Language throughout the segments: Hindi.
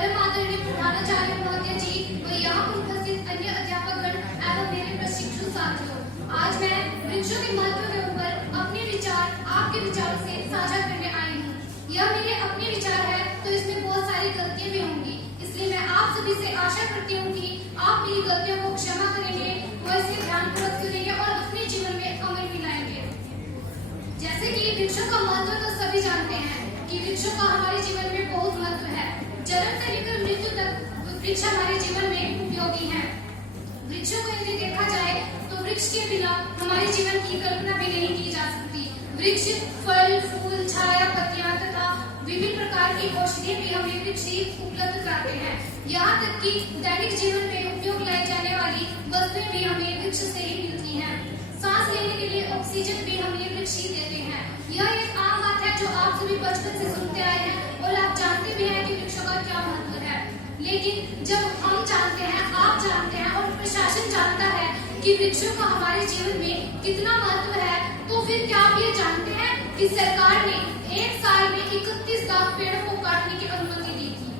परम आदरणीय प्रधानाचार्य महोदय जी व यहाँ उपस्थित अन्य अध्यापकगण एवं मेरे प्रशिक्षु साथियों, आज मैं वृक्षों के महत्व के ऊपर अपने विचार आपके विचारों से साझा करने आई हूँ। यह मेरे अपने विचार है तो इसमें बहुत सारी गलतियां भी होंगी, इसलिए मैं आप सभी से आशा करती हूँ कि आप मेरी गलतियों को क्षमा करेंगे व इसे ध्यानपूर्वक सुनेंगे और अपने जीवन में अमल में लाएंगे। जैसे कि वृक्षों का महत्व तो सभी जानते हैं कि वृक्षों का हमारे जीवन में बहुत महत्व है। जन्म से लेकर मृत्यु तक वृक्ष हमारे जीवन में उपयोगी है। वृक्षों को यदि देखा जाए तो वृक्ष के बिना हमारे जीवन की कल्पना भी नहीं की जा सकती। वृक्ष फल, फूल, छाया, पत्तियां तथा विभिन्न प्रकार की औषधि भी हमें वृक्ष ही उपलब्ध कराते हैं। यहाँ तक कि दैनिक जीवन में उपयोग लाई जाने वाली वस्तुएं भी हमें वृक्ष से ही मिलती हैं। सांस लेने के लिए ऑक्सीजन भी हमें वृक्ष ही देते हैं। यह एक आम बात है जो आप सभी बचपन से सुनते आए हैं और आप जानते भी हैं कि वृक्षों का क्या महत्व है। लेकिन जब हम जानते हैं, आप जानते हैं और प्रशासन जानता है कि वृक्षों का हमारे जीवन में कितना महत्व है, तो फिर क्या आप ये जानते हैं कि सरकार ने एक साल में 31 लाख पेड़ों को काटने की अनुमति दी थी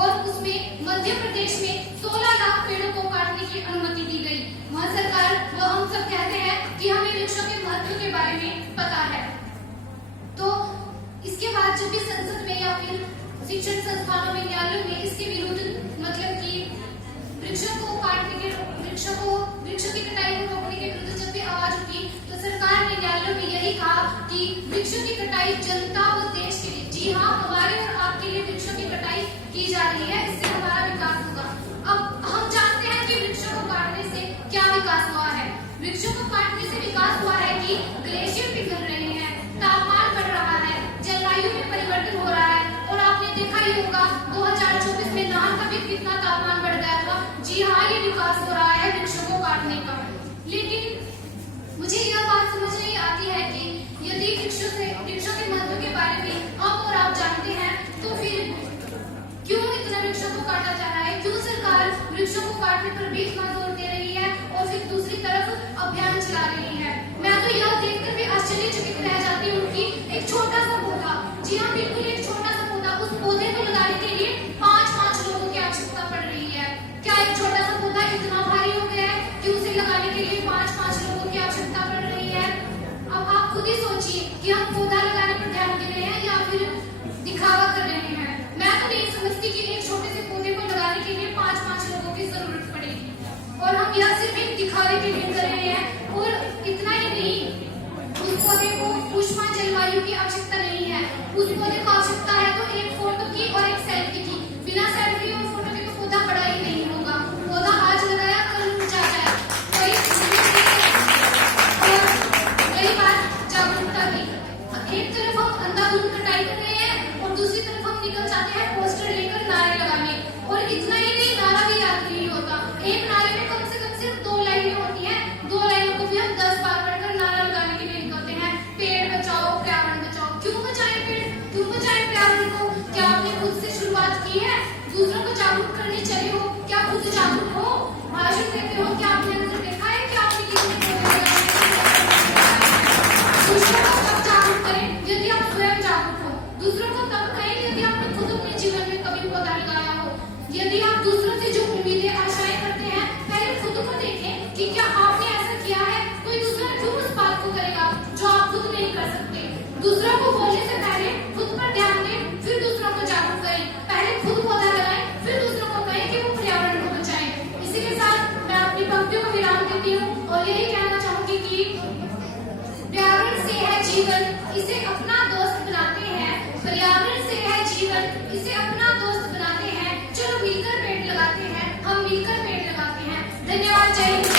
और उसमें मध्य प्रदेश में 16 लाख पेड़ों को काटने की अनुमति दी गई। वह सरकार व हम सब कहते हैं कि हमें वृक्षों के महत्व के बारे में पता है। तो इसके बाद जब भी संसद में या फिर शिक्षण संस्थानों में, न्यायालयों में इसके विरुद्ध मतलब कि वृक्षों की कटाई को रोकने के विरुद्ध जब भी आवाज उठी तो सरकार ने न्यायालयों में यही कहा कि वृक्षों की कटाई जनता व देश के लिए, जी हाँ, हमारे और आपके लिए वृक्षों की कटाई की जा रही है, इससे हमारा विकास होगा। अब हम जानते हैं कि वृक्षों को काटने से क्या विकास हुआ है। वृक्षों को काटने से विकास हुआ है कि ग्लेशियर पिघल रहे हैं, तापमान बढ़ रहा है, जलवायु में परिवर्तन हो रहा है और आपने देखा ही होगा 2024 में नान का भी कितना तापमान बढ़ गया था। जी हाँ, ये विकास हो रहा है वृक्षों को काटने का। लेकिन मुझे यह बात समझ नहीं आती है कि यदि वृक्षों के महत्व के बारे में हम और आप जानते हैं तो फिर क्यों इतना वृक्षों को काटा जा रहा है, क्यों सरकार वृक्षों को काटने पर भी इतना जोर दे रही है और फिर दूसरी तरफ अभियान चला रही है। मैं तो यह देखकर भी आश्चर्यचकित रह जाती हूँ कि एक छोटा सा पौधा, जी हाँ बिल्कुल एक छोटा सा पौधा, उस पौधे को लगाने के लिए 5 लोगों की आवश्यकता पड़ रही है। क्या एक छोटा सा पौधा इतना भारी हो गया है कि उसे लगाने के लिए 5 लोगों की आवश्यकता पड़ रही है? अब आप खुद ही सोचिए कि हम पौधा लगाने पर ध्यान दे रहे हैं या फिर दिखावा कर रहे हैं। मैं तो नहीं समझती कि एक छोटे से पौधे को लगाने के लिए 5 लोगों की जरूरत पड़ेगी और हम यह सिर्फ एक दिखावे के लिए कर रहे हैं। और इतना ही नहीं, उस पौधे को ऊष्मा जलवायु की आवश्यकता नहीं है, उस पौधे को आवश्यकता है तो एक फोटो की और एक सेल्फी की। बिना सेल्फी और फोटो के तो पौधा बड़ा ही नहीं होगा। पौधा आज लगाया कल मुरझा जाए। यही बात जागरूकता की, एक तरफ हम अंधाधुंध कटाई कर रहे हैं और दूसरी तरफ हम निकल जाते हैं पोस्टर लेकर नारे लगाने। और इतना ही नहीं, नारा भी याद नहीं होता। एक नारे में कम से कम सिर्फ 2 लाइनें होती हैं, 2 लाइनों को भी हम 10 बार पढ़कर नारा लगाने के लिए निकलते हैं, पेड़ बचाओ, पर्यावरण बचाओ। क्यों बचाएं पेड़, क्यों बचाएं पर्यावरण को? क्या आपने खुद से शुरुआत की है? दूसरों को जागरूक करने चले हो, क्या खुद जागरूक हो? भाषण देते हो, क्या आपने अंदर देखा है कि आपने किसी को दूसरों को तब जागरूक करें यदि आप स्वयं जागरूक हो। दूसरों को तब कहें यदि आपने खुद अपने जीवन में कभी पौधा लगाया हो। यदि आप दूसरों से जो उम्मीदें, आशाएं करते हैं, पहले खुद को देखें कि क्या आपने ऐसा किया है। कोई दूसरा क्यों उस बात को करेगा जो आप खुद नहीं कर सकते। दूसरों को बोलने से पहले खुद पर ध्यान दें, फिर दूसरों को जागरूक करें। पहले खुद पौधा लगाएं, फिर दूसरों को कहें कि वो पर्यावरण को बचाएं। इसी के साथ मैं अपनी पंक्तियों को विराम देती हूँ और यही कहना चाहूंगी कि पर्यावरण से है जीवन, इसे अपना दोस्त बनाते हैं। पर्यावरण से है जीवन, इसे अपना दोस्त बनाते हैं। चलो मिलकर पेड़ लगाते हैं, हम मिलकर पेड़ लगाते हैं। धन्यवाद। जय हिंद।